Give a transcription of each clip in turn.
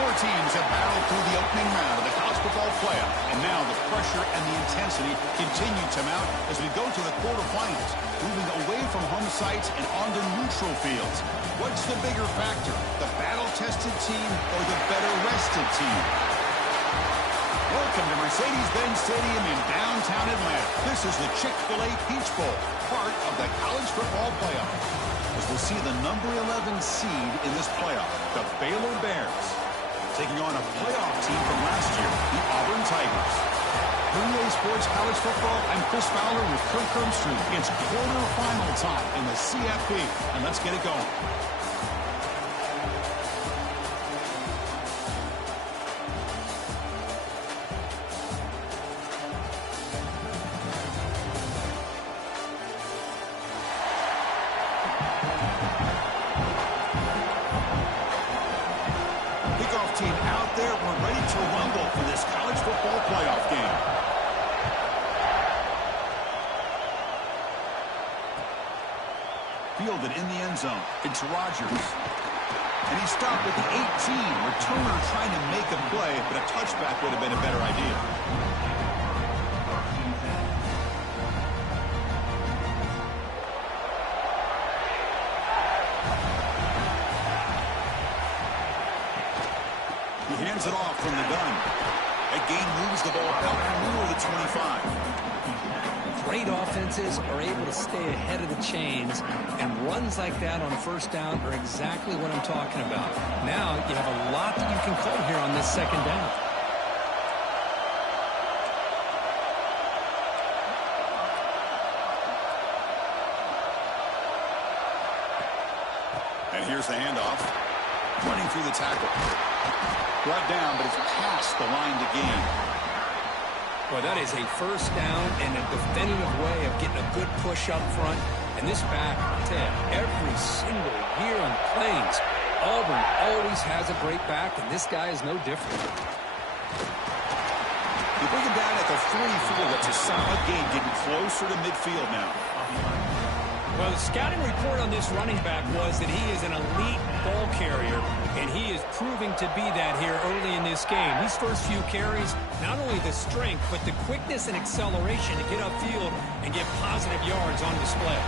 Four teams have battled through the opening round of the college football playoff, and now the pressure and the intensity continue to mount as we go to the quarterfinals, moving away from home sites and onto neutral fields. What's the bigger factor, the battle-tested team or the better-rested team? Welcome to Mercedes-Benz Stadium in downtown Atlanta. This is the Chick-fil-A Peach Bowl, part of the college football playoff. As we'll see the number 11 seed in this playoff, the Baylor Bears, taking on a playoff team from last year, the Auburn Tigers. For EA Sports College Football, I'm Chris Fowler with Kirk Herbstreit. It's quarterfinal time in the CFP, and let's get it going. Team out there, we're ready to rumble for this college football playoff game. Fielded in the end zone. It's Rodgers. And he stopped at the 18. Returner trying to make a play, but a touchback would have been a better idea. He hands it off from the gun. That gain moves the ball out near the 25. Great offenses are able to stay ahead of the chains, and runs like that on first down are exactly what I'm talking about. Now you have a lot that you can call here on this second down. And here's the handoff. Running through the tackle. Brought down, but it's past the line to gain. Well, that is a first down and a definitive way of getting a good push up front. And this back, I'll tell you, every single year on Plains, Auburn always has a great back, and this guy is no different. You bring him down at the 44. That's a solid gain, getting closer to midfield now. Well, the scouting report on this running back was that he is an elite ball carrier, and he is proving to be that here early in this game. These first few carries, not only the strength, but the quickness and acceleration to get upfield and get positive yards on display.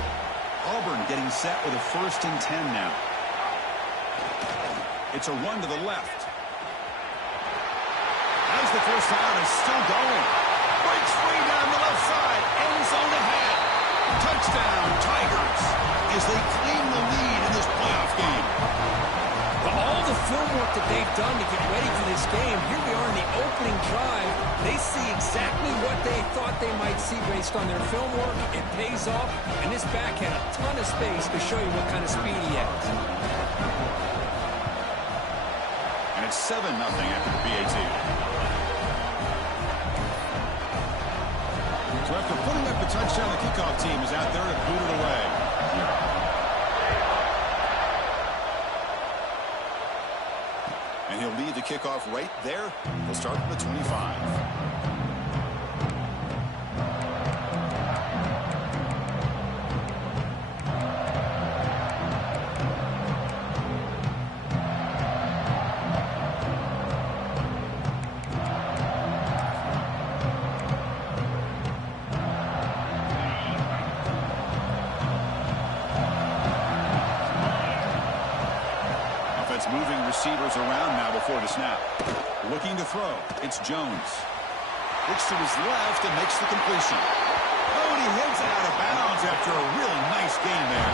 Auburn getting set with a 1st and 10 now. It's a run to the left. As the first down is still going. Breaks free down the left side. End zone ahead. Touchdown, Tigers, as they claim the lead in this playoff game. Well, all the film work that they've done to get ready for this game, here we are in the opening drive. They see exactly what they thought they might see based on their film work. It pays off, and this back had a ton of space to show you what kind of speed he has. And it's 7-0 after the PAT. So after putting up the touchdown, the kickoff team is out there to boot it away. And he'll lead the kickoff right there. He'll start at the 25. Moving receivers around now before the snap. Looking to throw. It's Jones. Looks to his left and makes the completion. Oh, and he heads out of bounds after a really nice game there.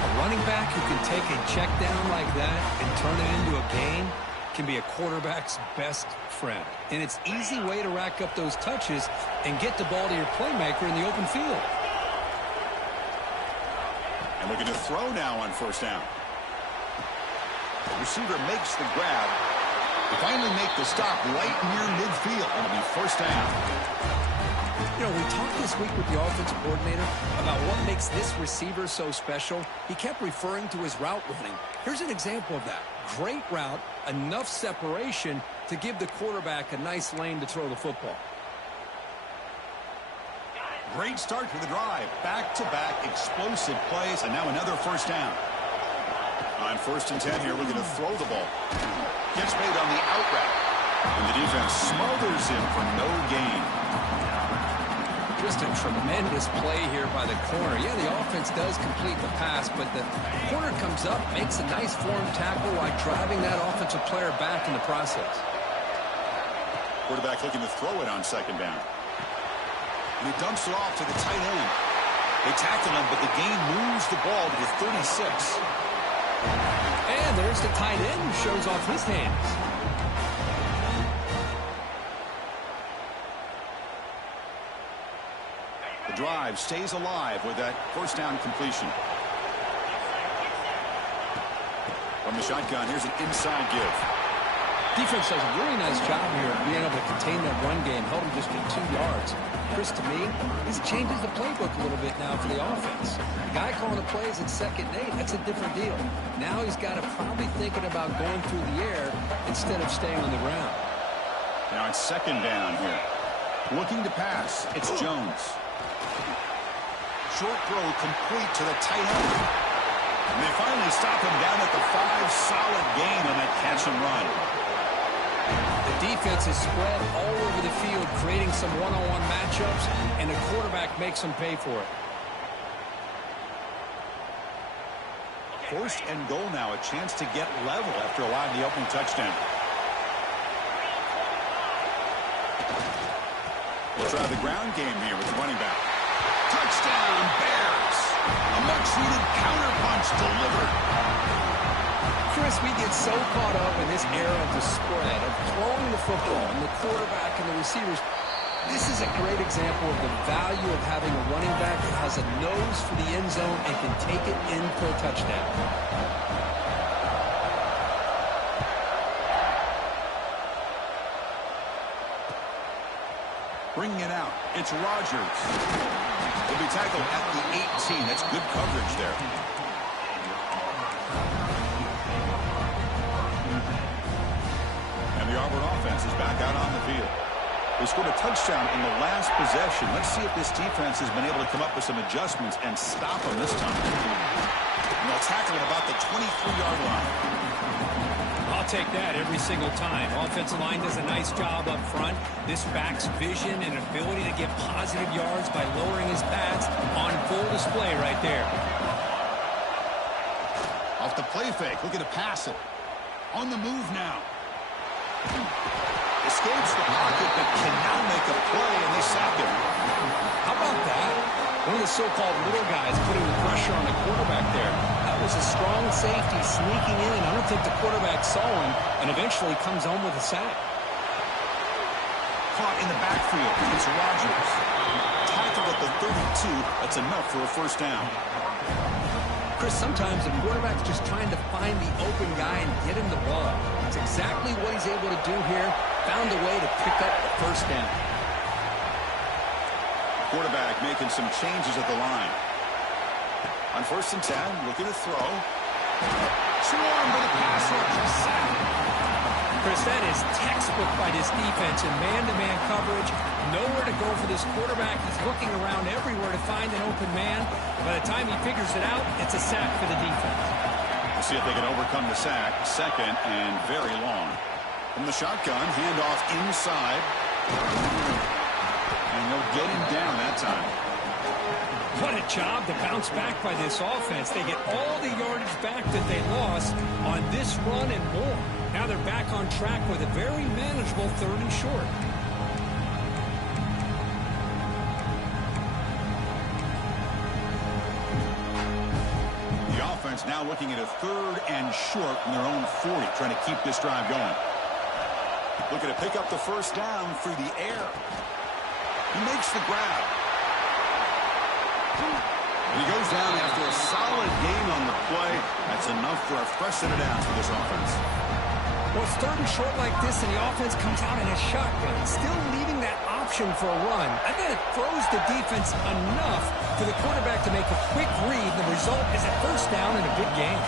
A running back who can take a check down like that and turn it into a gain can be a quarterback's best friend. And it's an easy way to rack up those touches and get the ball to your playmaker in the open field. And looking to throw now on first down. The receiver makes the grab. They finally make the stop right near midfield. It'll be first down. You know, we talked this week with the offensive coordinator about what makes this receiver so special. He kept referring to his route running. Here's an example of that. Great route, enough separation to give the quarterback a nice lane to throw the football. Great start to the drive. Back-to-back explosive plays, and now another first down. On 1st and 10 here, looking to throw the ball. Gets made on the out route. And the defense smothers him for no gain. Just a tremendous play here by the corner. Yeah, the offense does complete the pass, but the corner comes up, makes a nice form tackle while driving that offensive player back in the process. Quarterback looking to throw it on 2nd down. And he dumps it off to the tight end. They tackle him, but the gain moves the ball to the 36. And there's the tight end who shows off his hands. The drive stays alive with that 1st down completion. From the shotgun, here's an inside give. Defense does a really nice job here of being able to contain that run game, held him just to 2 yards. Chris, to me, this changes the playbook a little bit now for the offense. The guy calling the plays at 2nd and 8, that's a different deal. Now he's got to probably thinking about going through the air instead of staying on the ground. Now it's 2nd down here. Looking to pass, it's Jones. Short throw complete to the tight end. And they finally stop him down at the 5. Solid gain on that catch and run. The defense is spread all over the field, creating some one-on-one matchups, and the quarterback makes them pay for it. 1st and goal now, a chance to get level after allowing the opening touchdown. We'll try the ground game here with the running back. Touchdown, Bears! A much-needed counterpunch delivered. Chris, we get so caught up in this era of the spread, of throwing the football, and the quarterback and the receivers. This is a great example of the value of having a running back that has a nose for the end zone and can take it in for a touchdown. Bringing it out, it's Rodgers. He'll be tackled at the 18. That's good coverage there. And the Auburn offense is back out on the field. They scored a touchdown in the last possession. Let's see if this defense has been able to come up with some adjustments and stop them this time. And they'll tackle at about the 23-yard line. I'll take that every single time. Offensive line does a nice job up front. This back's vision and ability to get positive yards by lowering his pads on full display right there. Off the play fake, looking to pass it. On the move now. Escapes the pocket, but can now make a play, and they sack him. How about that? One of the so-called little guys putting the pressure on the quarterback there. That was a strong safety sneaking in. I don't think the quarterback saw him, and eventually comes home with a sack. Caught in the backfield. It's Rodgers. Tackled at the 32. That's enough for a 1st down. Chris, sometimes the quarterback's just trying to find the open guy and get him the ball. It's exactly what he's able to do here. Found a way to pick up the 1st down. Quarterback making some changes at the line. On 1st and 10, looking to throw. Swarm with a pass rush. Sack. Chris, that is textbook by this defense in man-to-man coverage. Nowhere to go for this quarterback. He's looking around everywhere to find an open man. By the time he figures it out, it's a sack for the defense. We'll see if they can overcome the sack. 2nd and very long. From the shotgun, handoff inside. And they'll get him down that time. What a job to bounce back by this offense. They get all the yardage back that they lost on this run and more. Now they're back on track with a very manageable 3rd and short. The offense now looking at a 3rd and short from their own 40, trying to keep this drive going. Looking to pick up the 1st down through the air. He makes the grab. And he goes down after a solid gain on the play. That's enough for a fresh set of downs for this offense. Well, it's 3rd and short like this, and the offense comes out in a shotgun, still leaving that option for a run. I think it throws the defense enough for the quarterback to make a quick read. The result is a 1st down and a big gain.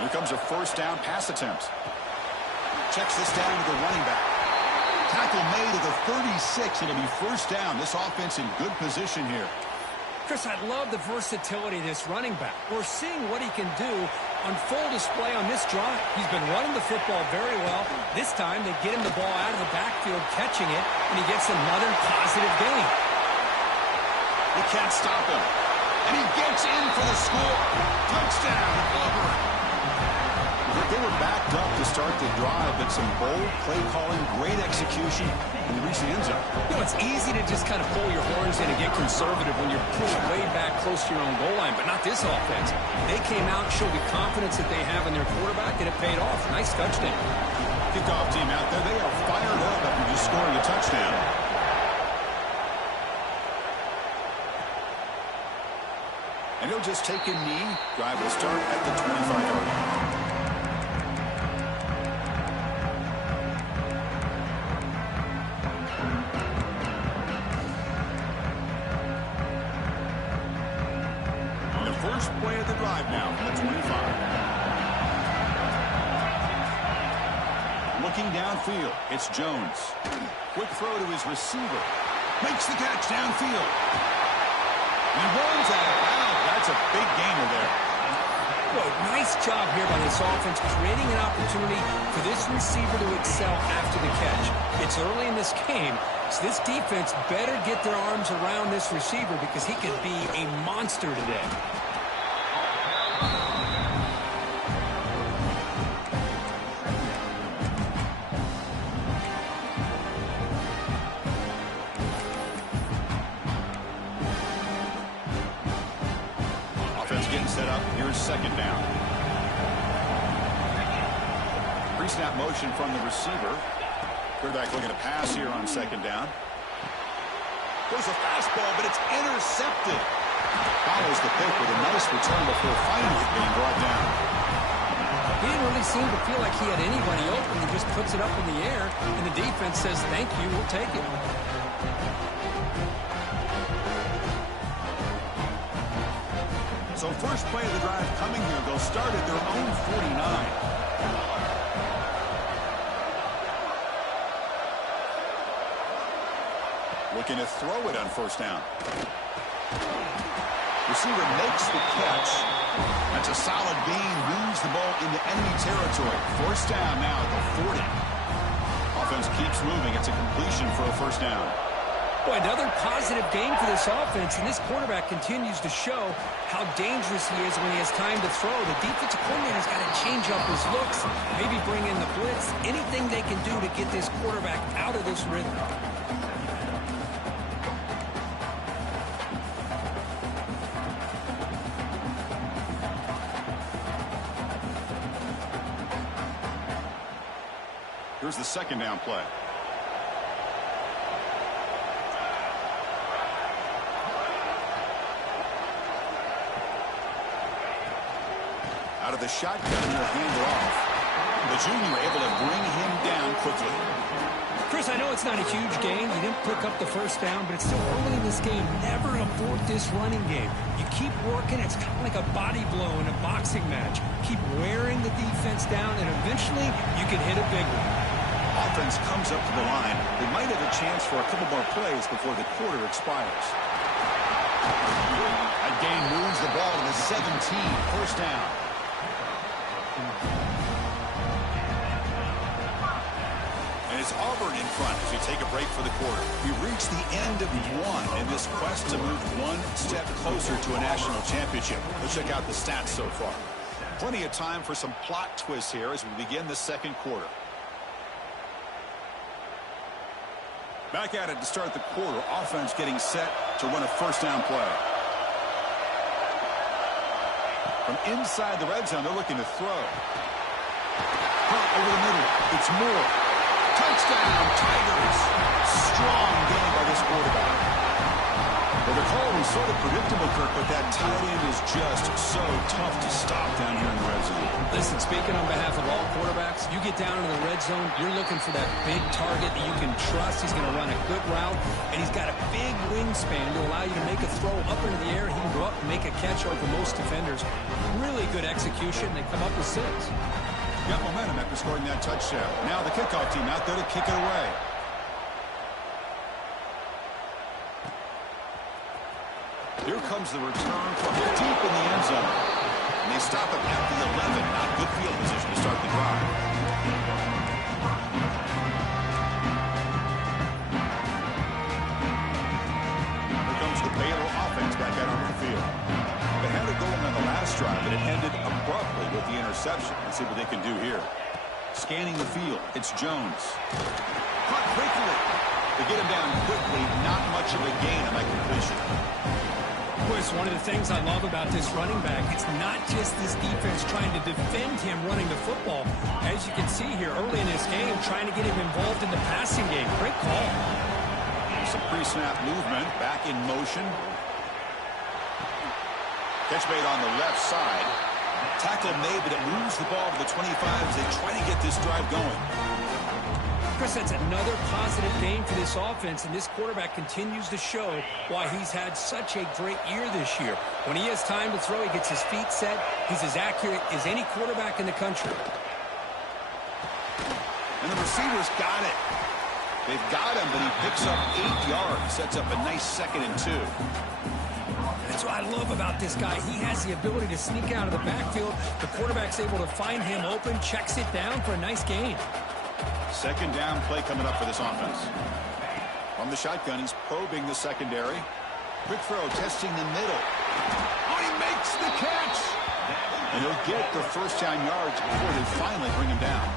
Here comes a 1st down pass attempt. Checks this down to the running back. Tackle made at the 36. It'll be first down. This offense in good position here. Chris, I love the versatility of this running back. We're seeing what he can do on full display on this drive. He's been running the football very well. This time, they get him the ball out of the backfield, catching it, and he gets another positive gain. They can't stop him. And he gets in for the score. Touchdown, Auburn. They were backed up to start the drive, but some bold play calling, great execution, and they reached the end zone. You know, it's easy to just kind of pull your horns in and get conservative when you're pushed way back close to your own goal line, but not this offense. They came out and showed the confidence that they have in their quarterback, and it paid off. Nice touchdown. Kickoff team out there. They are fired up after just scoring a touchdown. And he'll just take a knee. Drive will start at the 25-yard line. First play of the drive now from the 25. Looking downfield, it's Jones. Quick throw to his receiver. Makes the catch downfield. He runs out of bounds. That's a big gainer there. Boy, nice job here by this offense, creating an opportunity for this receiver to excel after the catch. It's early in this game, so this defense better get their arms around this receiver because he could be a monster today. Getting set up. Here's second down. Pre-snap motion from the receiver. Quarterback looking to pass here on second down. There's a fastball, but it's intercepted. Follows the pick with a nice return before finally being brought down. He didn't really seem to feel like he had anybody open. He just puts it up in the air, and the defense says, thank you, we'll take it. So first play of the drive coming here. They'll start at their own 49. Looking to throw it on first down. Receiver makes the catch. That's a solid gain. Moves the ball into enemy territory. First down now at the 40. Offense keeps moving. It's a completion for a first down. Boy, another positive game for this offense, and this quarterback continues to show how dangerous he is when he has time to throw. The defensive coordinator's got to change up his looks, maybe bring in the blitz, anything they can do to get this quarterback out of this rhythm. Here's the second down play. Out of the shotgun, he'll hand it off. The junior able to bring him down quickly. Chris, I know it's not a huge gain. You didn't pick up the first down, but it's still early in this game. Never abort this running game. You keep working. It's kind of like a body blow in a boxing match. Keep wearing the defense down, and eventually you can hit a big one. Offense comes up to the line. They might have a chance for a couple more plays before the quarter expires. That gain moves the ball to the 17. First down. And it's Auburn in front as we take a break for the quarter. We reach the end of one in this quest to move one step closer to a national championship. Let's check out the stats so far. Plenty of time for some plot twists here as we begin the second quarter. Back at it to start the quarter. Offense getting set to run a first down play. From inside the red zone, they're looking to throw. Over the middle. It's Moore. Touchdown, Tigers. Strong game by this quarterback. Well, the call was sort of predictable, Kirk, but that tight end is just so tough to stop down here in the red zone. Listen, speaking on behalf of all quarterbacks, you get down into the red zone, you're looking for that big target that you can trust. He's going to run a good route, and he's got a big wingspan to allow you to make a throw up into the air. He can go up and make a catch over most defenders. Really good execution. They come up with 6. Got momentum after scoring that touchdown. Now the kickoff team out there to kick it away. Here comes the return from deep in the end zone. And they stop it at the 11. Not good field position to start the drive. Here comes the Baylor offense back out onto the field. They had it going on the last drive, but it ended abruptly with the interception. Let's see what they can do here. Scanning the field, it's Jones. Caught quickly. To get him down quickly, not much of a gain on that completion. Chris, one of the things I love about this running back, it's not just this defense trying to defend him running the football. As you can see here early in this game, trying to get him involved in the passing game. Great call. Some pre-snap movement, back in motion. Catch made on the left side. Tackle made, but it moves the ball to the 25 as they try to get this drive going. Chris, that's another positive game for this offense, and this quarterback continues to show why he's had such a great year this year. When he has time to throw, he gets his feet set. He's as accurate as any quarterback in the country. And the receivers got it. They've got him, but he picks up 8 yards. Sets up a nice 2nd and 2. That's what I love about this guy. He has the ability to sneak out of the backfield. The quarterback's able to find him open, checks it down for a nice gain. 2nd down play coming up for this offense. From the shotgun, he's probing the secondary. Quick throw, testing the middle. Oh, he makes the catch! And he'll get the first down yards before they finally bring him down.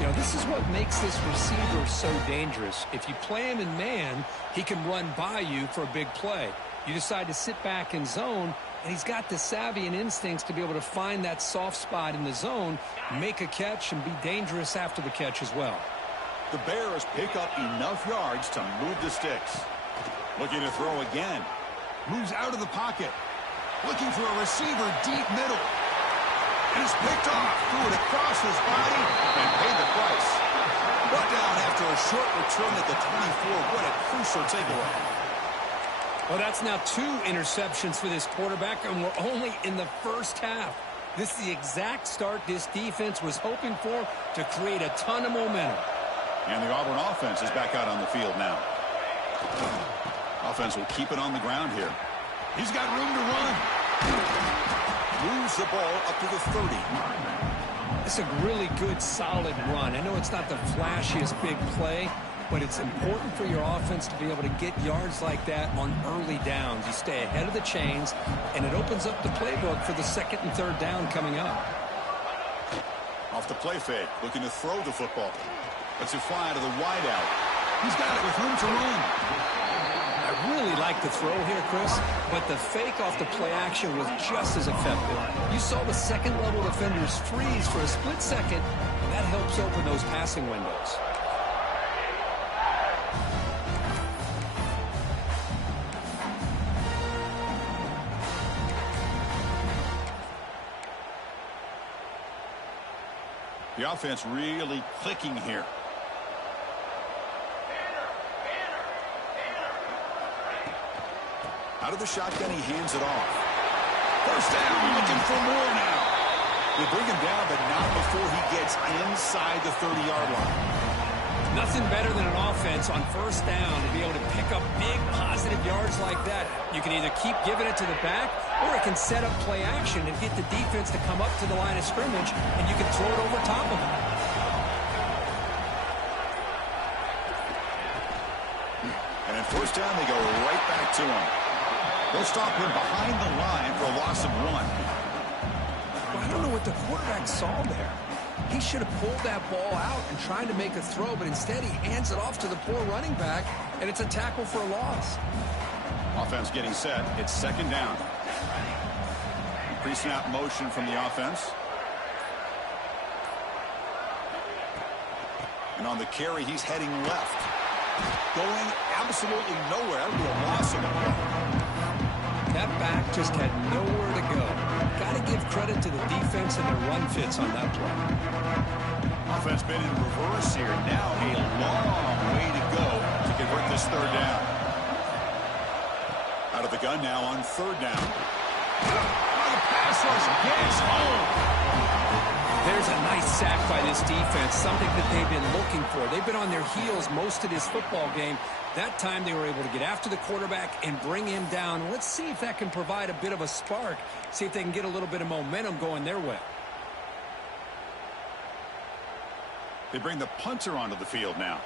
You know, this is what makes this receiver so dangerous. If you play him in man, he can run by you for a big play. You decide to sit back in zone, and he's got the savvy and instincts to be able to find that soft spot in the zone, make a catch, and be dangerous after the catch as well. The Bears pick up enough yards to move the sticks. Looking to throw again. Moves out of the pocket. Looking for a receiver deep middle. And it's picked off. Threw it across his body and paid the price. Brought down after a short return at the 24. What a crucial takeaway. Well, that's now 2 interceptions for this quarterback, and we're only in the first half. This is the exact start this defense was hoping for to create a ton of momentum. And the Auburn offense is back out on the field now. Offense will keep it on the ground here. He's got room to run. Moves the ball up to the 30. It's a really good, solid run. I know it's not the flashiest big play, but it's important for your offense to be able to get yards like that on early downs. You stay ahead of the chains, and it opens up the playbook for the 2nd and 3rd down coming up. Off the play fake, looking to throw the football. Lets it fly to the wideout. He's got it with room to run. I really like the throw here, Chris, but the fake off the play action was just as effective. You saw the second-level defenders freeze for a split second. That helps open those passing windows. The offense really clicking here. Out of the shotgun, he hands it off. First down, looking for more now. They bring him down, but not before he gets inside the 30-yard line. Nothing better than an offense on first down to be able to pick up big positive yards like that. You can either keep giving it to the back, or it can set up play action and get the defense to come up to the line of scrimmage, and you can throw it over top of them. And at first down, they go right back to him. They'll stop him behind the line for a loss of 1. Well, I don't know what the quarterback saw there. He should have pulled that ball out and tried to make a throw, but instead he hands it off to the poor running back, and it's a tackle for a loss. Offense getting set. It's 2nd down. Pre-snap motion from the offense. And on the carry, he's heading left. Going absolutely nowhere with a loss of 1. That back just had nowhere to go. Got to give credit to the defense and their run fits on that play. Offense been in reverse here. Now a long way to go to convert this 3rd down. Out of the gun now on 3rd down. Oh, the pass rush gets home. There's a nice sack by this defense, something that they've been looking for. They've been on their heels most of this football game. That time they were able to get after the quarterback and bring him down. Let's see if that can provide a bit of a spark, see if they can get a little bit of momentum going their way. They bring the punter onto the field now.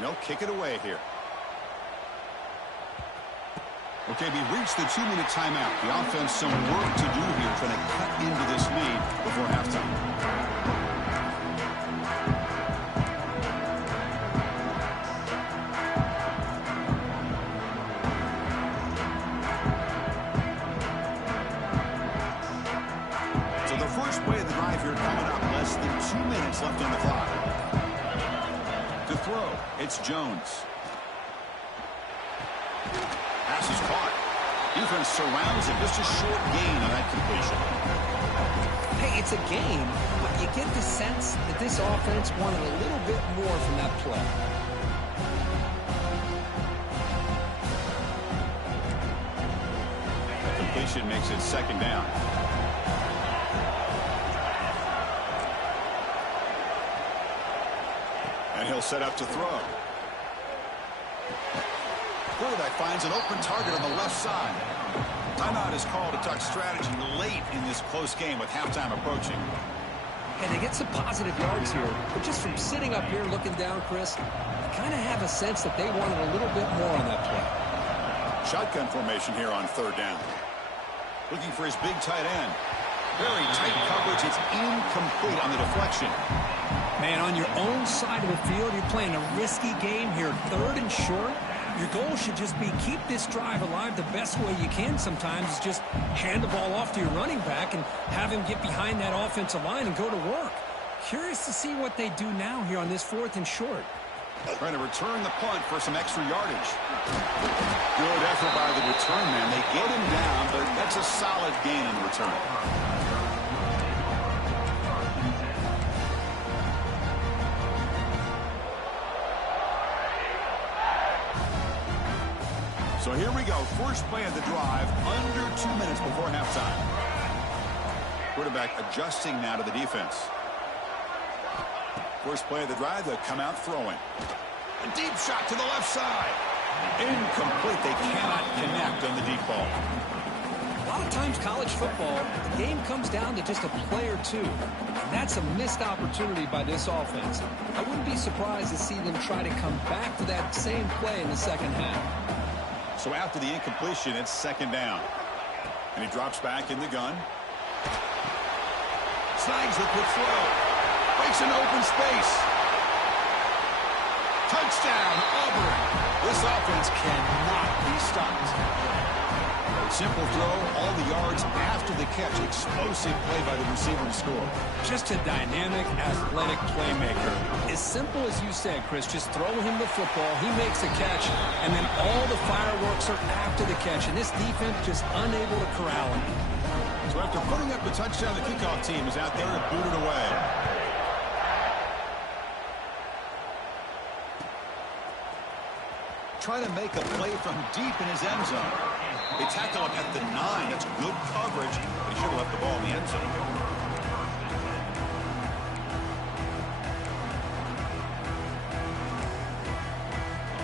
They'll kick it away here. Okay, we reached the 2-minute timeout. The offense some work to do here, trying to cut into this lead before halftime. So the first play of the drive here coming up, less than 2 minutes left on the clock. To throw, it's Jones. Pass is caught. Defense surrounds him. Just a short gain on that completion. Hey, it's a game, but you get the sense that this offense wanted a little bit more from that play. That completion makes it second down. And he'll set up to throw. Quarterback finds an open target on the left side. Timeout is called to talk strategy late in this close game with halftime approaching. And they get some positive yards here, but just from sitting up here looking down, Chris, I kind of have a sense that they wanted a little bit more on that play. Shotgun formation here on third down. Looking for his big tight end. Very tight coverage. It's incomplete on the deflection. Man, on your own side of the field, you're playing a risky game here. Third and short. Your goal should just be keep this drive alive the best way you can sometimes is just hand the ball off to your running back and have him get behind that offensive line and go to work. Curious to see what they do now here on this 4th and short. Trying to return the punt for some extra yardage. Good effort by the return man. They get him down, but that's a solid gain in the return. So here we go. First play of the drive, under 2 minutes before halftime. Quarterback adjusting now to the defense. First play of the drive, they'll come out throwing. A deep shot to the left side. Incomplete. They cannot connect on the deep ball. A lot of times college football, the game comes down to just a play or two. And that's a missed opportunity by this offense. I wouldn't be surprised to see them try to come back to that same play in the second half. So after the incompletion, it's second down. And he drops back in the gun. Snags the quick throw. Breaks an open space. Touchdown, Auburn. This offense cannot be stopped. A simple throw, all the yards after the catch. Explosive play by the receiver to score. Just a dynamic, athletic playmaker. As simple as you said, Chris, just throw him the football, he makes a catch, and then all the fireworks are after the catch. And this defense just unable to corral him. So after putting up the touchdown, the kickoff team is out there to boot it away. Trying to make a play from deep in his end zone. They tackle him at the 9. That's good coverage. They should have left the ball in the end zone.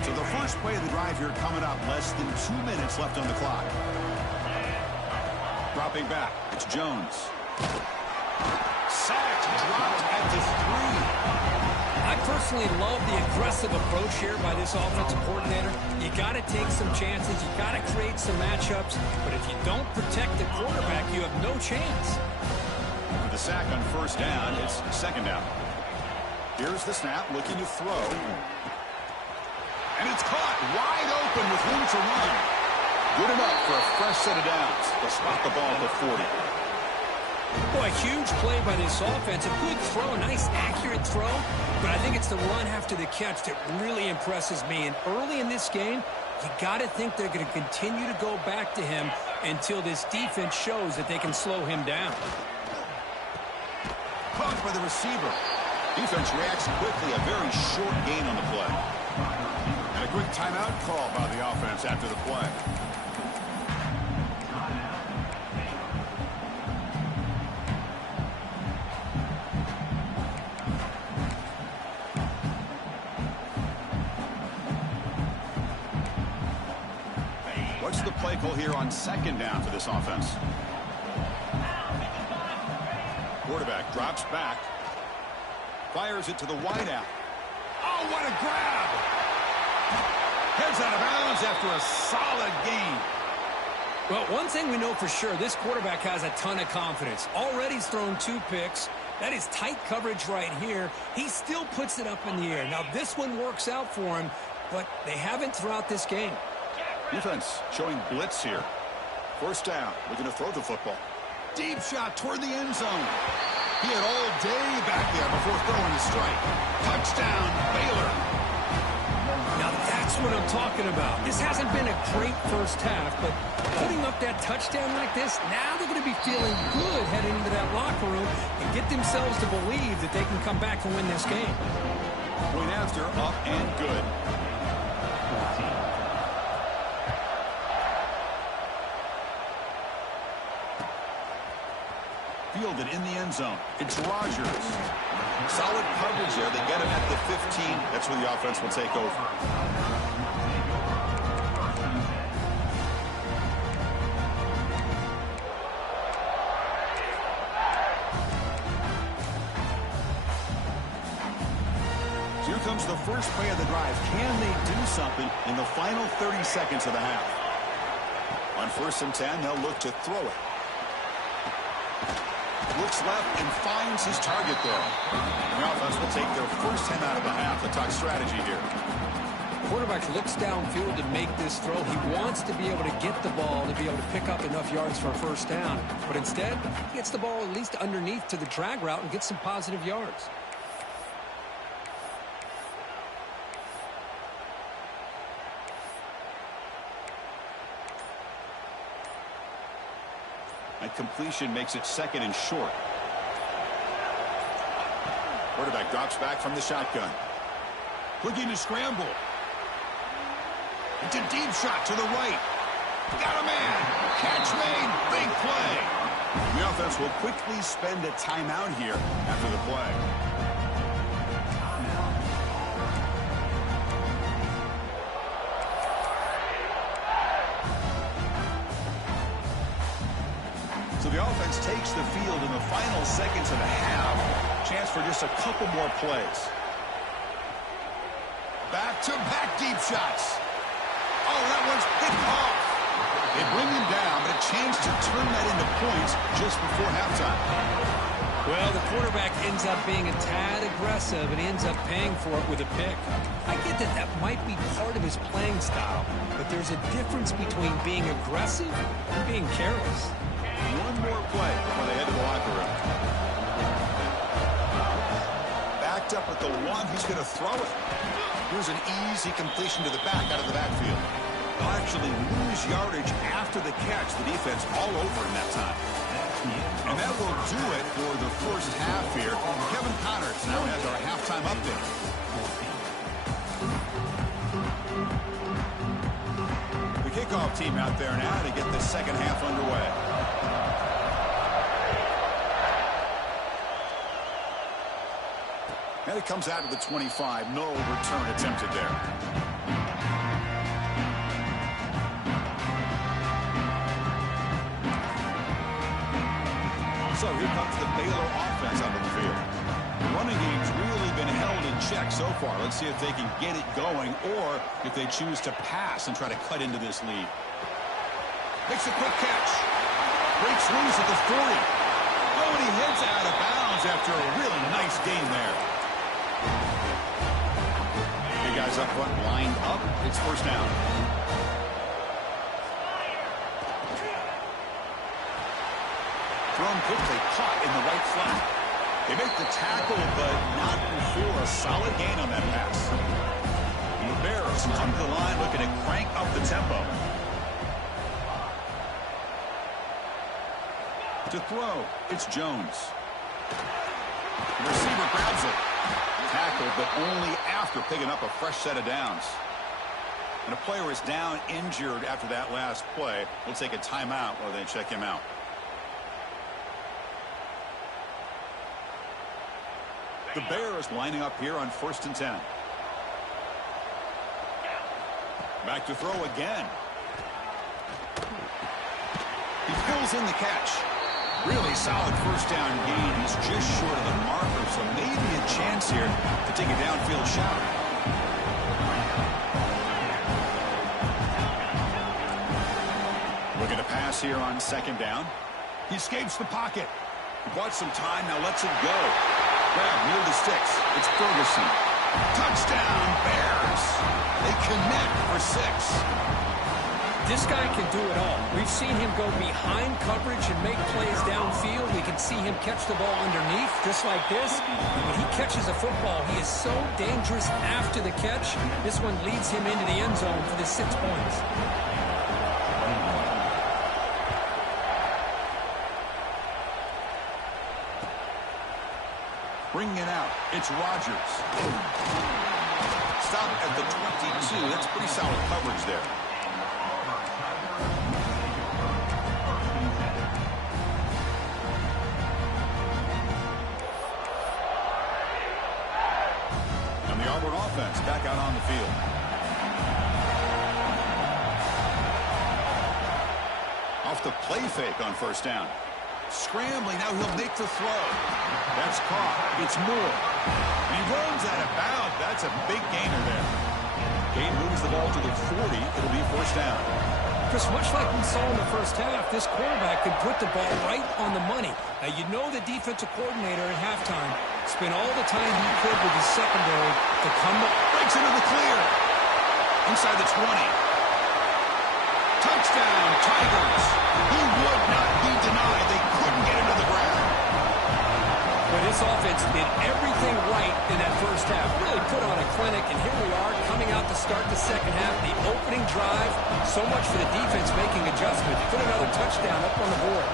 So the first play of the drive here coming up. Less than 2 minutes left on the clock. Dropping back. It's Jones. Sacked. Dropped at the 3. I personally love the aggressive approach here by this offensive coordinator. You got to take some chances. You got to create some matchups. But if you don't protect the quarterback, you have no chance. With the sack on first down, it's second down. Here's the snap, looking to throw. And it's caught wide open with room to run. Good enough for a fresh set of downs. They'll spot the ball at the 40. Boy, a huge play by this offense. A good throw, a nice accurate throw. But I think it's the run after the catch that really impresses me. And early in this game, you got to think they're going to continue to go back to him until this defense shows that they can slow him down. Caught by the receiver. Defense reacts quickly. A very short gain on the play. And a quick timeout call by the offense after the play. What's the play call here on second down for this offense? Quarterback drops back. Fires it to the wideout. Oh, what a grab! Heads out of bounds after a solid gain. Well, one thing we know for sure, this quarterback has a ton of confidence. Already he's thrown 2 picks. That is tight coverage right here. He still puts it up in the air. Now, this one works out for him, but they haven't throughout this game. Defense showing blitz here. First down, looking to throw the football. Deep shot toward the end zone. He had all day back there before throwing the strike. Touchdown, Baylor. Now that's what I'm talking about. This hasn't been a great first half, but putting up that touchdown like this, now they're going to be feeling good heading into that locker room and get themselves to believe that they can come back and win this game. Point after, up and good. Fielded in the end zone. It's Rodgers. Solid coverage there. They get him at the 15. That's where the offense will take over. So here comes the first play of the drive. Can they do something in the final 30 seconds of the half? On 1st and 10, they'll look to throw it. Looks left and finds his target there. The offense will take their first 10 out of the half. The talk strategy here. The quarterback looks downfield to make this throw. He wants to be able to get the ball to be able to pick up enough yards for a first down. But instead, he gets the ball at least underneath to the drag route and gets some positive yards. And completion makes it 2nd and short. Quarterback drops back from the shotgun. Looking to scramble. It's a deep shot to the right. Got a man. Catch made. Big play. The offense will quickly spend a timeout here after the play. So the offense takes the field in the final seconds of the half. Chance for just a couple more plays. Back-to-back deep shots. Oh, that one's picked off. They bring him down, but a chance to turn that into points just before halftime. Well, the quarterback ends up being a tad aggressive, and he ends up paying for it with a pick. I get that that might be part of his playing style, but there's a difference between being aggressive and being careless. One more play before they head to the locker room. Backed up at the 1, he's going to throw it. Here's an easy completion to the back out of the backfield. They'll actually lose yardage after the catch. The defense all over him that time. And that will do it for the first half here. Kevin Connors now has our halftime update. The kickoff team out there now to get the second half underway. And it comes out of the 25. No return attempted there. So here comes the Baylor offense out of the field. The running game's really been held in check so far. Let's see if they can get it going or if they choose to pass and try to cut into this lead. Makes a quick catch. Breaks loose at the 40. Oh, and he heads out of bounds after a really nice game there. Big guys up front lined up. It's first down. Thrown quickly, caught in the right flat. They make the tackle, but not before a solid gain on that pass. The Bears come to the line looking to crank up the tempo. To throw, it's Jones. The receiver grabs it. Tackled, but only after picking up a fresh set of downs. And a player is down injured after that last play. We'll take a timeout while they check him out. The Bears lining up here on 1st and 10. Back to throw again. He fills in the catch. Really solid first down gain. He's just short of the marker, so maybe a chance here to take a downfield shot. Looking to pass here on 2nd down. He escapes the pocket. Bought some time, now lets it go. Grab near the sticks. It's Ferguson. Touchdown, Bears. They connect for 6. This guy can do it all. We've seen him go behind coverage and make plays downfield. We can see him catch the ball underneath, just like this. And when he catches a football, he is so dangerous after the catch. This one leads him into the end zone for the 6 points. Bringing it out, it's Rodgers. Stop at the 22. That's pretty solid coverage there. And the Auburn offense back out on the field. Off the play fake on 1st down. Scrambling, now he'll make the throw. That's caught. It's Moore. He runs out of bounds. That's a big gainer there. Gain moves the ball to the 40. It'll be 1st down. Chris, much like we saw in the first half, this quarterback can put the ball right on the money. Now, you know the defensive coordinator at halftime spent all the time he could with his secondary to come up. Breaks into the clear. Inside the 20. Touchdown, Tigers. He would not be denied. They couldn't get him to the ground. But this offense did everything right in that first half. Really put on a clinic, and here we are coming out to start the second half. The opening drive, so much for the defense making adjustments. Put another touchdown up on the board.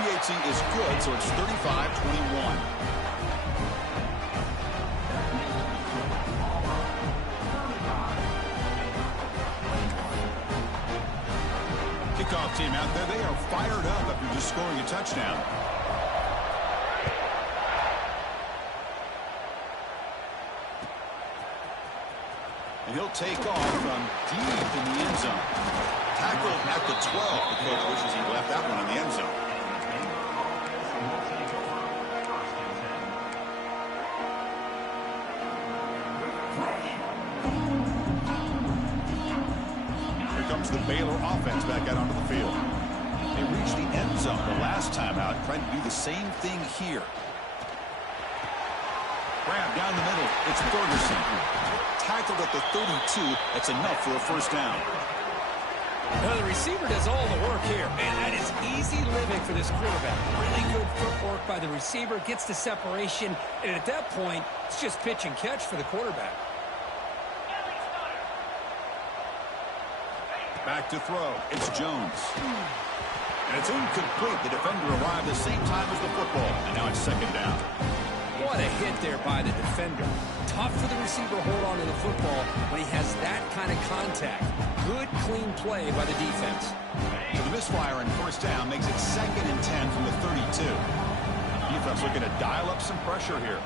PAT is good, so it's 35-21. Kickoff team out there, they are fired up after just scoring a touchdown. And he'll take off from deep in the end zone. Tackled at the 12. The coach wishes he left that one in the end zone. Here comes the Baylor offense back out onto the field. They reached the end zone the last time out, trying to do the same thing here. Grab down the middle. It's Ferguson. Tackled at the 32. That's enough for a 1st down. Now, the receiver does all the work here. Man, that is easy living for this quarterback. Really good footwork by the receiver. Gets the separation. And at that point, it's just pitch and catch for the quarterback. Back to throw. It's Jones. And it's incomplete. The defender arrived the same time as the football. And now it's 2nd down. What a hit there by the defender. Tough for the receiver to hold on to the football when he has that kind of contact. Good, clean play by the defense. So the misfire in 1st down makes it 2nd and 10 from the 32. Defense looking to dial up some pressure here.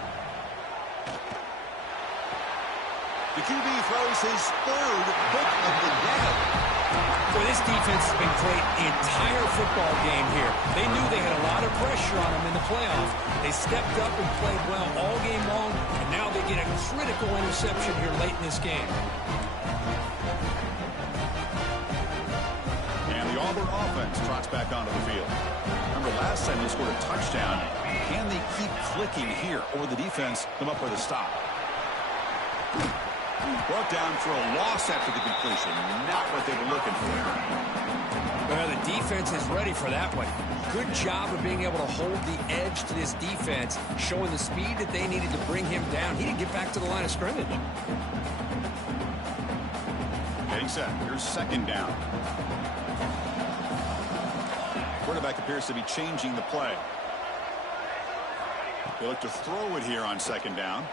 The QB throws his 3rd pick of the day. Well, this defense has been great the entire football game here. They knew they had a lot of pressure on them in the playoffs. They stepped up and played well all game long, and now they get a critical interception here late in this game. And the Auburn offense trots back onto the field. Remember last time they scored a touchdown. Can they keep clicking here, or the defense come up with a stop? Brought down for a loss after the completion. Not what they were looking for. Well, the defense is ready for that one. Good job of being able to hold the edge to this defense, showing the speed that they needed to bring him down. He didn't get back to the line of scrimmage. Getting set. Here's 2nd down. quarterback appears to be changing the play. They look to throw it here on second down.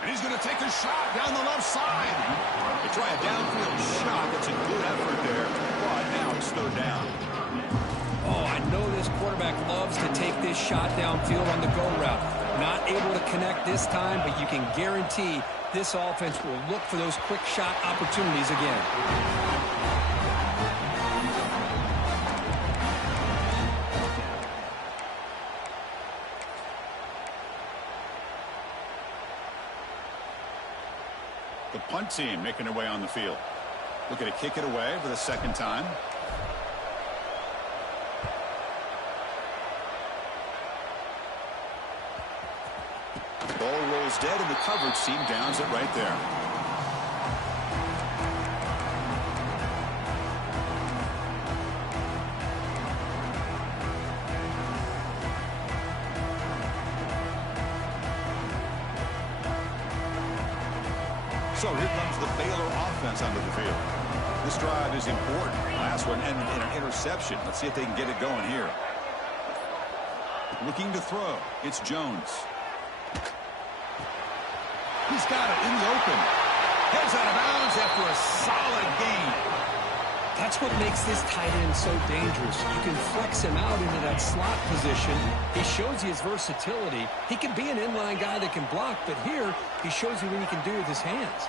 And he's going to take a shot down the left side. They try a downfield shot. That's a good effort there. But now it's third down. Oh, I know this quarterback loves to take this shot downfield on the go route. Not able to connect this time, but you can guarantee this offense will look for those quick shot opportunities again. The punt team making their way on the field. Looking to kick it away for the second time. Ball rolls dead, and the coverage team downs it right there. So here comes the Baylor offense onto the field. This drive is important. Last one ended in an interception. Let's see if they can get it going here. Looking to throw. It's Jones. He's got it in the open. Heads out of bounds after a solid gain. That's what makes this tight end so dangerous. You can flex him out into that slot position. He shows you his versatility. He can be an inline guy that can block, but here he shows you what he can do with his hands.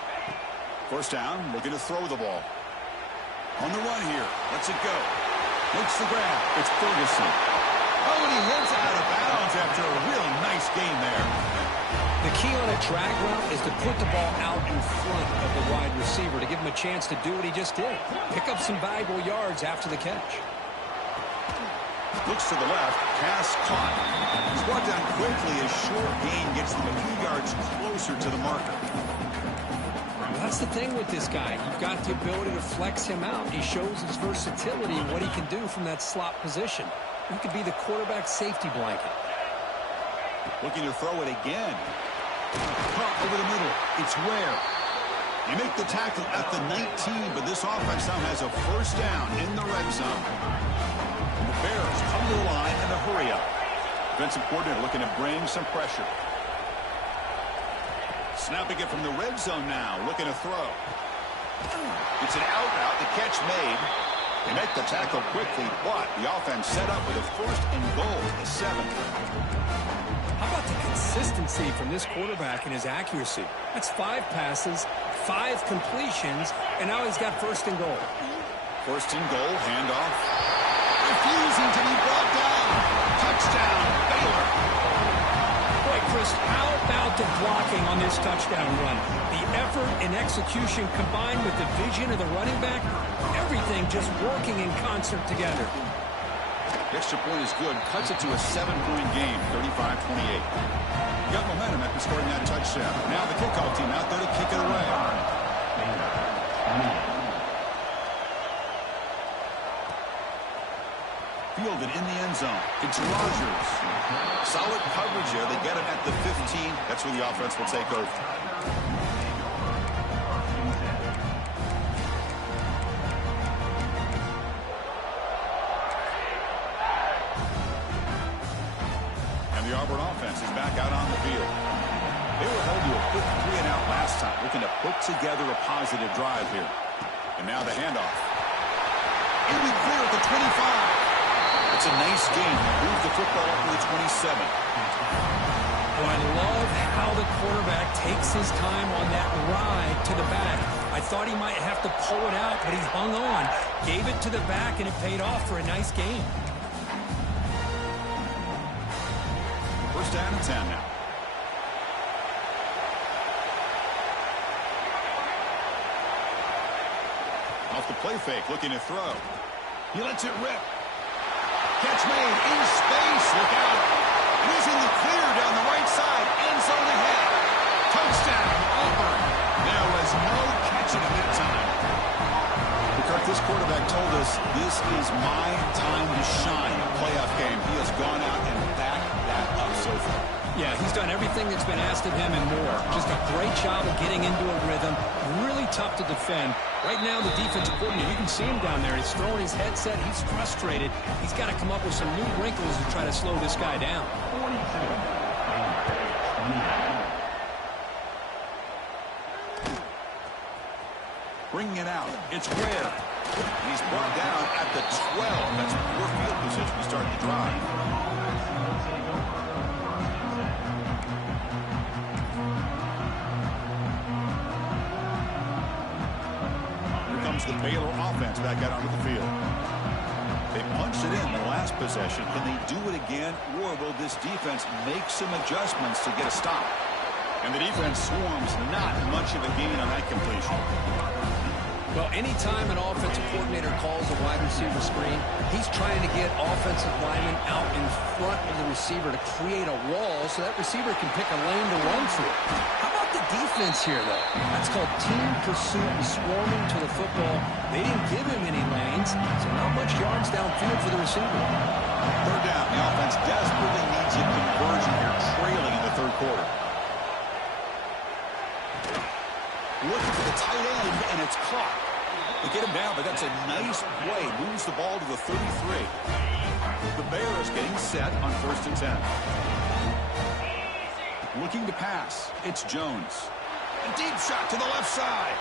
First down, looking to throw the ball. On the run here. Lets it go. Makes the grab. It's Ferguson. Oh, and he heads out of bounds after a real nice gain there. The key on a drag route is to put the ball out in front of the wide receiver to give him a chance to do what he just did. Pick up some valuable yards after the catch. Looks to the left. Pass caught. He's brought down quickly. A short gain gets them a few yards closer to the marker. Well, that's the thing with this guy. You've got the ability to flex him out. He shows his versatility and what he can do from that slot position. He could be the quarterback safety blanket. Looking to throw it again. Caught over the middle. It's Ware. They make the tackle at the 19, but this offense now has a first down in the red zone. And the Bears come to the line in a hurry up. Defensive coordinator looking to bring some pressure. Snapping it from the red zone now, looking to throw. It's an out route, the catch made. They make the tackle quickly, but the offense set up with a first and goal, the 7. How about the consistency from this quarterback and his accuracy? That's 5 passes, 5 completions, and now he's got first and goal. First and goal, handoff. Refusing to be brought down. Touchdown, Baylor. Boy, Chris, how about the blocking on this touchdown run? The effort and execution combined with the vision of the running back, everything just working in concert together. The extra point is good. Cuts it to a 7-point game, 35-28. Got momentum after scoring that touchdown. Now the kickoff team out there to kick it away. Fielded in the end zone. It's Rodgers. Solid coverage here. They get him at the 15. That's where the offense will take over. The Auburn offense is back out on the field. They were held to a quick 3-and-out last time, looking to put together a positive drive here. And now the handoff. It'll be clear at the 25. It's a nice game. Move the football up to the 27. Well, I love how the quarterback takes his time on that ride to the back. I thought he might have to pull it out, but he hung on, gave it to the back, and it paid off for a nice game. First down and 10 now. Off the play fake, looking to throw. He lets it rip. Catch made in space. Look out. And he's in the clear down the right side. End zone ahead. Touchdown, Auburn. There was no catching at that time. Because this quarterback told us this is my time to shine. A playoff game. He has gone out and backed that up so far. Yeah, he's done everything that's been asked of him and more. Just a great job of getting into a rhythm. Really tough to defend. Right now, the defensive coordinator, you can see him down there. He's throwing his headset. He's frustrated. He's got to come up with some new wrinkles to try to slow this guy down. Bringing it out. It's Ware. He's brought down at the 12. That's poor field position to start the drive. Here comes the Baylor offense back out onto the field. They punched it in the last possession. Can they do it again, or will this defense make some adjustments to get a stop? And the defense swarms not much of a gain on that completion. Well, anytime an offensive coordinator calls a wide receiver screen, he's trying to get offensive linemen out in front of the receiver to create a wall so that receiver can pick a lane to run through. How about the defense here, though? That's called team pursuit and swarming to the football. They didn't give him any lanes, so not much yards downfield for the receiver. Third down. The offense desperately needs a conversion here, trailing in the third quarter. Looking for the tight end, and it's caught. They get him down, but that's a nice play. Moves the ball to the 33. The Bears getting set on 1st and 10. Looking to pass. It's Jones. A deep shot to the left side.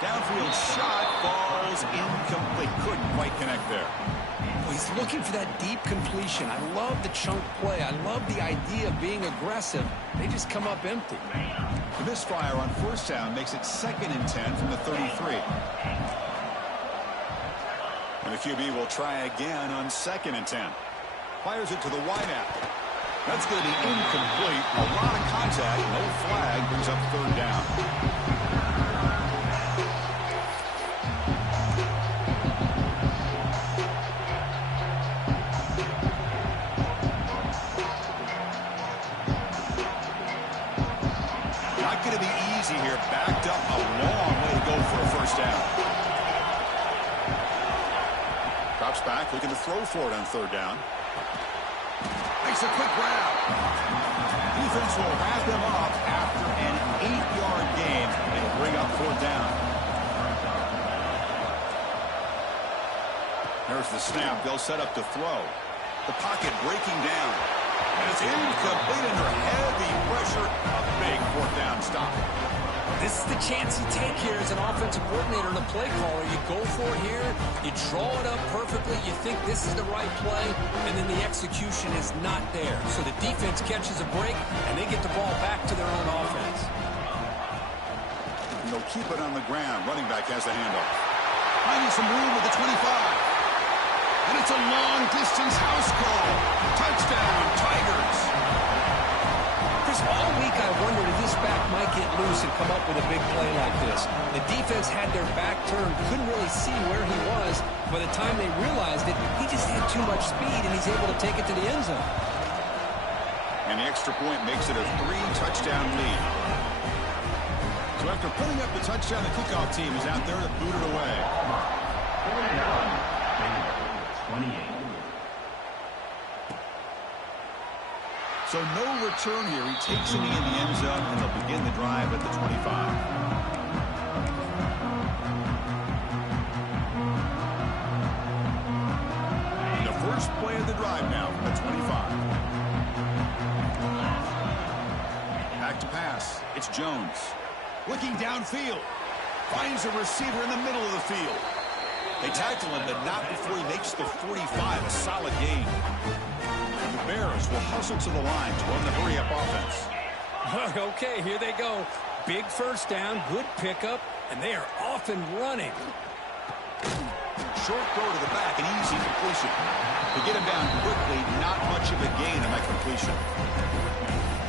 Downfield shot falls incomplete. Couldn't quite connect there. He's looking for that deep completion. I love the chunk play. I love the idea of being aggressive. They just come up empty. The misfire on 1st down makes it 2nd and 10 from the 33. And the QB will try again on 2nd and 10. Fires it to the wideout. That's going to be incomplete. A lot of contact. No flag. Brings up 3rd down. Not going to be easy here. Backed up a long way to go for a 1st down. Drops back, looking to throw for it on 3rd down. Makes a quick grab. Defense will wrap him up after an 8-yard gain. It'll bring up 4th down. There's the snap. They'll set up to throw. The pocket breaking down. And it's incomplete under heavy pressure. A big 4th down stop. This is the chance you take here as an offensive coordinator and a play caller. You go for it here, you draw it up perfectly, you think this is the right play, and then the execution is not there. So the defense catches a break, and they get the ball back to their own offense. And they'll keep it on the ground. Running back has the handoff. Finding some room with the 25. And it's a long-distance house call. Touchdown, Tigers. Chris, all week I wondered if this back might get loose and come up with a big play like this. The defense had their back turned, couldn't really see where he was. By the time they realized it, he just had too much speed, and he's able to take it to the end zone. And the extra point makes it a 3-touchdown lead. So after putting up the touchdown, the kickoff team is out there to boot it away. 28. So no return here. He takes it in the end zone, and they'll begin the drive at the 25. The first play of the drive now from the 25. Back to pass. It's Jones. Looking downfield. Finds a receiver in the middle of the field. They tackle him, but not before he makes the 45. A solid gain. The Bears will hustle to the line to run the hurry-up offense. Okay, here they go. Big 1st down, good pickup, and they are off and running. Short throw to the back, an easy completion. To get him down quickly, not much of a gain on that completion.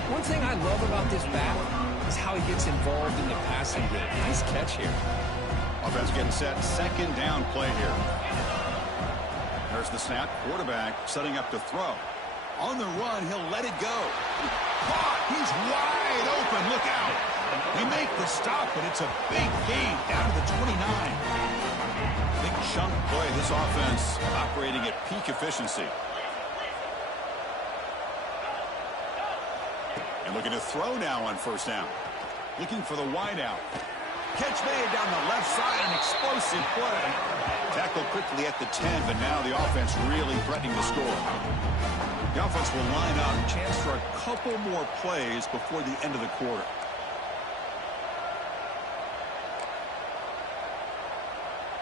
One thing I love about this back is how he gets involved in the passing game. Nice catch here. Offense getting set. 2nd down play here. There's the snap. Quarterback setting up to throw. On the run, he'll let it go. Caught. He's wide open. Look out. They make the stop, but it's a big gain down to the 29. Big chunk play. This offense operating at peak efficiency. And looking to throw now on first down. Looking for the wide out. Catch made down the left side, an explosive play. Tackled quickly at the 10, but now the offense really threatening to score. The offense will line up, chance for a couple more plays before the end of the quarter.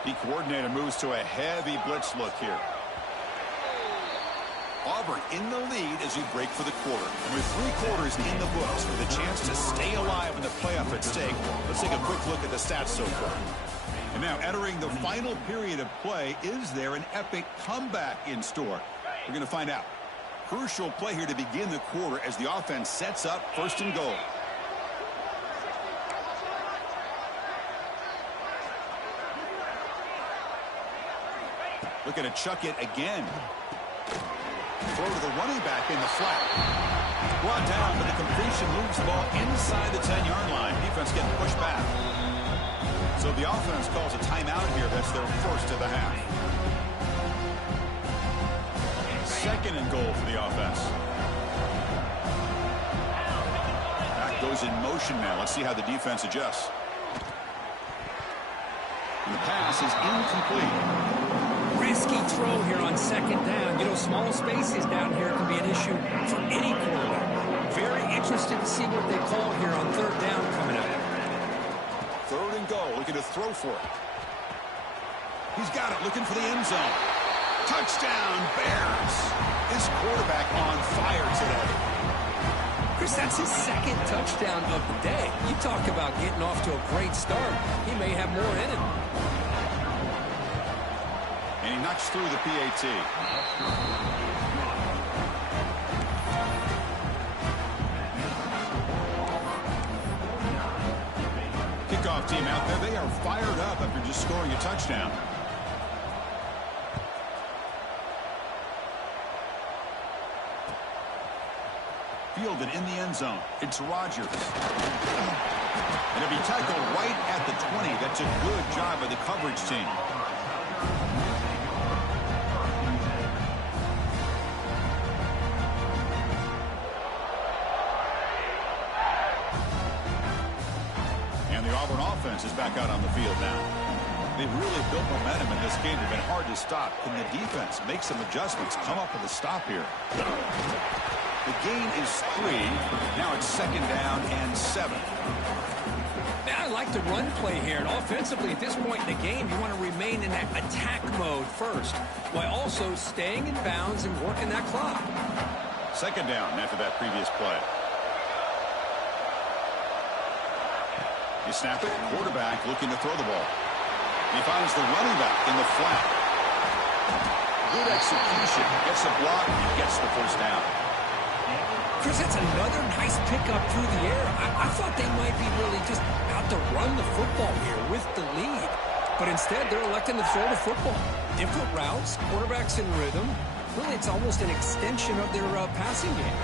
The coordinator moves to a heavy blitz look here. Auburn in the lead as we break for the quarter. And with 3 quarters in the books with a chance to stay alive in the playoff at stake, let's take a quick look at the stats so far. And now entering the final period of play, is there an epic comeback in store? We're going to find out. Crucial play here to begin the quarter as the offense sets up first and goal. Looking to chuck it again. Throw to the running back in the flat. Brought down, but the completion moves the ball inside the 10-yard line. Defense getting pushed back. So the offense calls a timeout here. That's their first of the half. Second and goal for the offense. Back goes in motion now. Let's see how the defense adjusts. And the pass is incomplete. Risky throw here on second down. You know, small spaces down here can be an issue for any quarterback. Very interested to see what they call here on third down coming up. Third and goal, looking to throw for it. He's got it, looking for the end zone. Touchdown, Bears. His quarterback on fire today. Chris, that's his second touchdown of the day. You talk about getting off to a great start. He may have more in him. And he knocks through the PAT. Kickoff team out there. They are fired up after just scoring a touchdown. Fielded in the end zone. It's Rodgers. And it'll be tackled right at the 20. That's a good job by the coverage team. Auburn offense is back out on the field now. They've really built momentum in this game. They've been hard to stop. Can the defense make some adjustments? Come up with a stop here. The gain is 3. Now it's second down and 7. Now I like the run play here. And offensively, at this point in the game, you want to remain in that attack mode first, while also staying in bounds and working that clock. Second down after that previous play. You snap it, quarterback looking to throw the ball. He finds the running back in the flat. Good execution. Gets a block and gets the first down. Chris, that's another nice pickup through the air. I thought they might be really just out to run the football here with the lead. But instead, they're electing to throw the football. Different routes, quarterbacks in rhythm. Really, it's almost an extension of their passing game.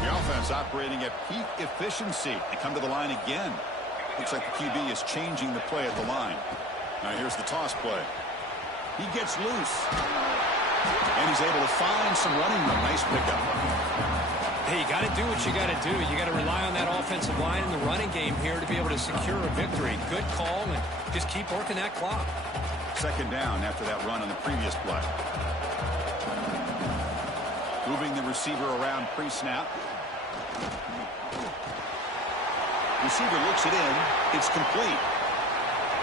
The offense operating at peak efficiency. They come to the line again. Looks like the QB is changing the play at the line. Now here's the toss play. He gets loose. And he's able to find some running room. Nice pickup. Hey, you got to do what you got to do. You got to rely on that offensive line in the running game here to be able to secure a victory. Good call, and just keep working that clock. Second down after that run on the previous play. Moving the receiver around pre-snap. Receiver looks it in. It's complete.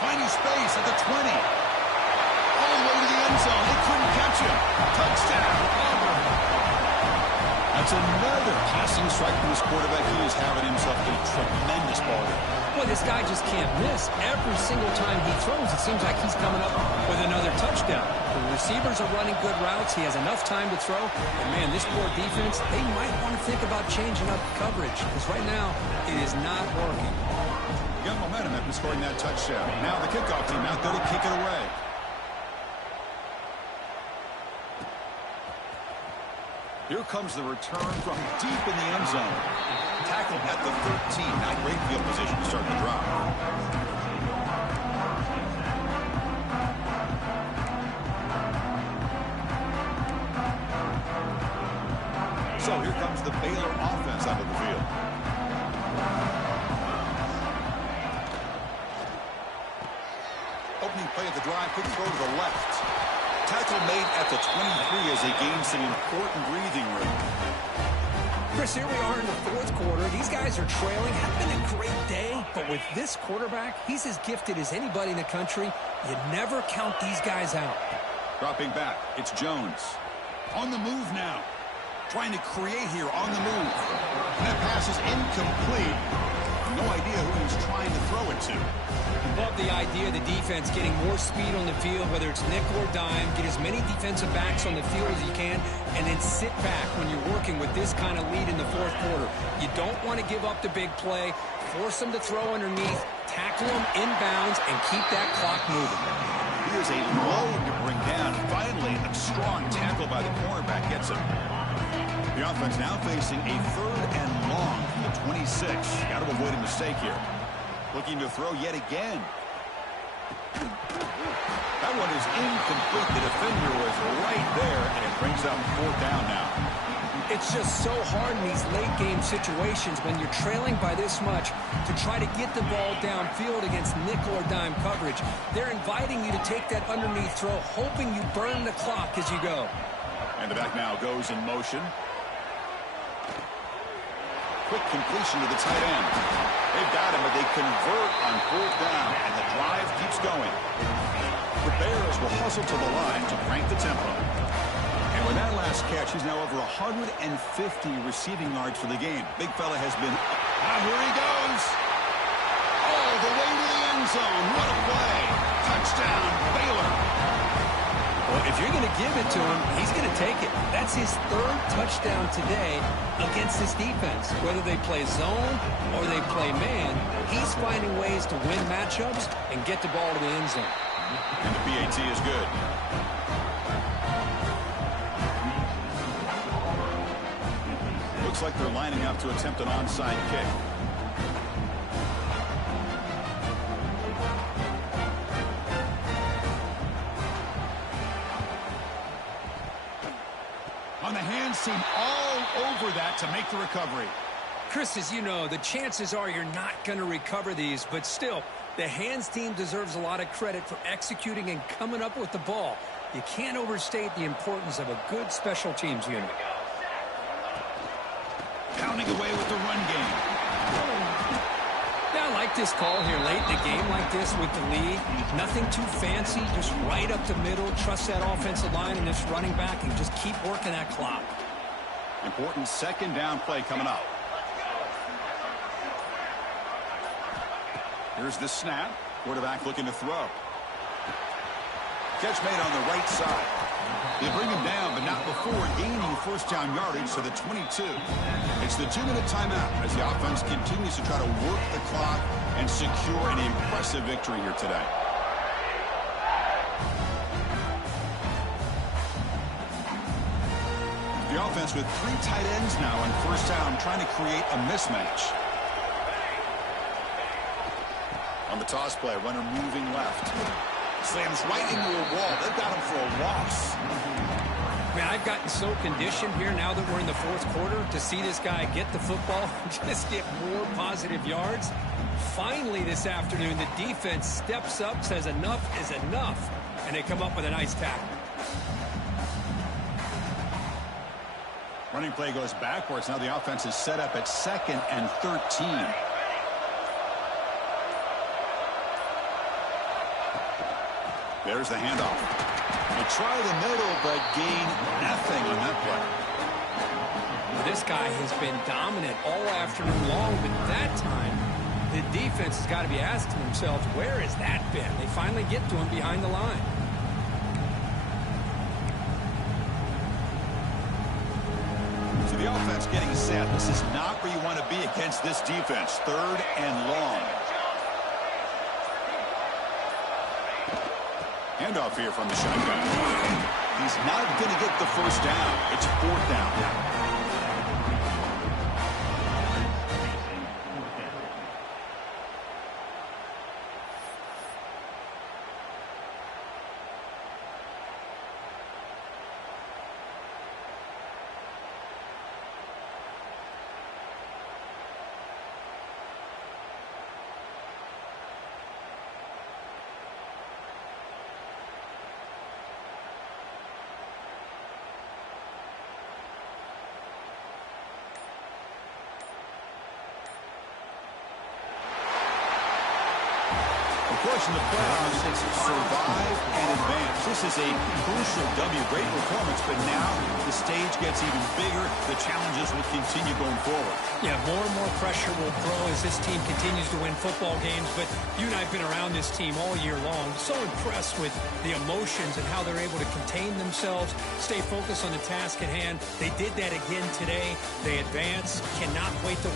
Finding space at the 20. All the way to the end zone. They couldn't catch him. Touchdown, Auburn. That's another passing strike for this quarterback. He is having himself a tremendous ball game. Boy, this guy just can't miss. Every single time he throws, it seems like he's coming up with another touchdown. The receivers are running good routes. He has enough time to throw. And, man, this poor defense, they might want to think about changing up coverage because right now it is not working. Got momentum after scoring that touchdown. Now the kickoff team out there to kick it away. Here comes the return from deep in the end zone. Tackled at the 13. Now great field position to start the drive. So here comes the Baylor offense out of the field. at the drive. Quick throw to the left. Tackle made at the 23 as they gain some important breathing room. Chris, here we are in the fourth quarter. These guys are trailing. Hasn't been a great day, but with this quarterback, he's as gifted as anybody in the country. You never count these guys out. Dropping back, it's Jones. On the move now. Trying to create here on the move. That pass is incomplete. No idea who he was trying to throw it to. Love the idea of the defense getting more speed on the field, whether it's nickel or dime. Get as many defensive backs on the field as you can, and then sit back when you're working with this kind of lead in the fourth quarter. You don't want to give up the big play. Force them to throw underneath, tackle them inbounds, and keep that clock moving. Here's a load to bring down. Finally, a strong tackle by the cornerback gets him. The offense now facing a 3rd and long from the 26. Got to avoid a mistake here. Looking to throw yet again. That one is incomplete. The defender was right there, and it brings up 4th down now. It's just so hard in these late-game situations when you're trailing by this much to try to get the ball downfield against nickel or dime coverage. They're inviting you to take that underneath throw, hoping you burn the clock as you go. And the back now goes in motion. Quick completion to the tight end. They've got him, but they convert on 4th down, and the drive keeps going. The Bears will hustle to the line to crank the tempo. And with that last catch, he's now over 150 receiving yards for the game. Big fella has been... here he goes! All the way to the end zone. What a play! Touchdown, Baylor! Well, if you're going to give it to him, he's going to take it. That's his 3rd touchdown today against this defense. Whether they play zone or they play man, he's finding ways to win matchups and get the ball to the end zone. And the PAT is good. Looks like they're lining up to attempt an onside kick. On the hands team all over that to make the recovery. Chris, as you know, the chances are you're not going to recover these, but still, the hands team deserves a lot of credit for executing and coming up with the ball. You can't overstate the importance of a good special teams unit. Pounding away with the run game. Yeah, I like this call here late in the game like this with the lead. Nothing too fancy, just right up the middle. Trust that offensive line and this running back and just keep working that clock. Important 2nd down play coming up. Here's the snap. Quarterback looking to throw. Catch made on the right side. They bring him down, but not before gaining 1st down yardage to the 22. It's the 2-minute timeout as the offense continues to try to work the clock and secure an impressive victory here today. The offense with 3 tight ends now on 1st down, trying to create a mismatch. On the toss play, runner moving left. Slams right into a wall. They've got him for a loss. Man, I've gotten so conditioned here now that we're in the fourth quarter to see this guy get the football and just get more positive yards. Finally this afternoon, the defense steps up, says enough is enough, and they come up with a nice tackle. Running play goes backwards. Now the offense is set up at 2nd and 13. There's the handoff. They try the middle, but gain nothing on that play. Well, this guy has been dominant all afternoon long, but that time, the defense has got to be asking themselves, where has that been? They finally get to him behind the line. So the offense getting set. This is not where you want to be against this defense. 3rd and long. Handoff here from the shotgun. He's not going to get the 1st down. It's 4th down now. push in the playoffs. It's survive and advance. This is a crucial W. Great performance, but now the stage gets even bigger. The challenges will continue going forward. Yeah, more and more pressure will grow as this team continues to win football games. But you and I have been around this team all year long. So impressed with the emotions and how they're able to contain themselves, stay focused on the task at hand. They did that again today. They advance. Cannot wait to